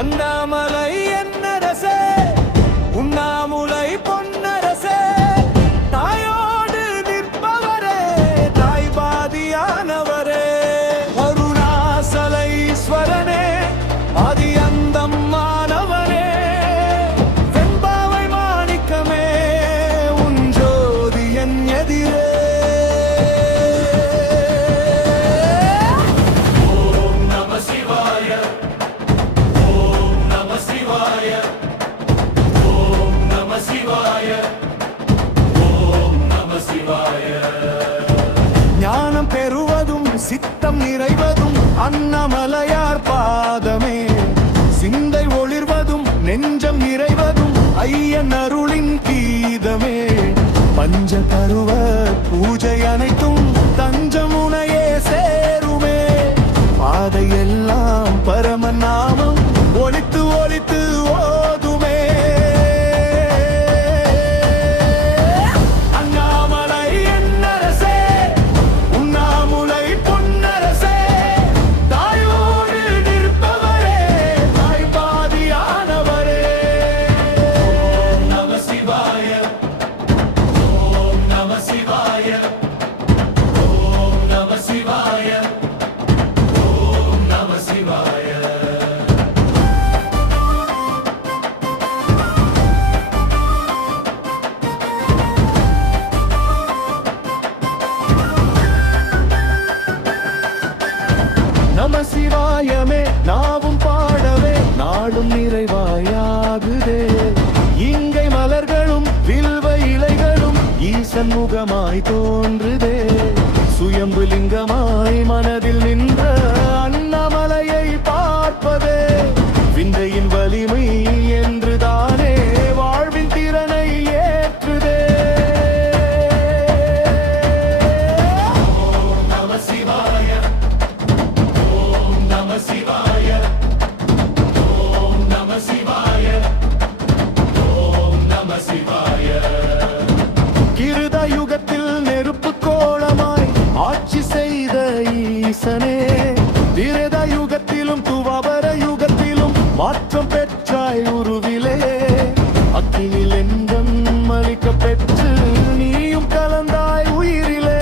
அண்ணாமலை சித்தம் நிறைவதும் அன்னமலையார் பாதமே. சிந்தை ஒளிர்வதும் நெஞ்சம் நிறைவதும் ஐயன் அருளின் கீதமே. பஞ்ச பருவ பூஜை அனைத்தும் தஞ்சமுனையே சேருமே. பாதையெல்லாம் பரம சிவாயமே நாவும் பாடவே நாடும் நிறைவாயாகுதே. இங்கை மலர்களும் வில்வ இலைகளும் ஈசன் முகமாய் தோன்றுதே. சுயம்பு லிங்கமாய் ஈசனே திரேத யுகத்திலும் துவாபர யுகத்திலும் மாற்றம் பெற்றாய் உருவிலே. அக்கினில் எங்கம் மலிக்க பெற்று நீயும் கலந்தாய் உயிரிலே.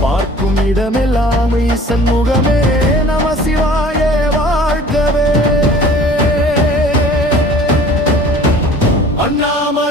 பார்க்கும் இடமெல்லாம் ஈசன் முகமே நம சிவாய வாழ்கவே. அண்ணாம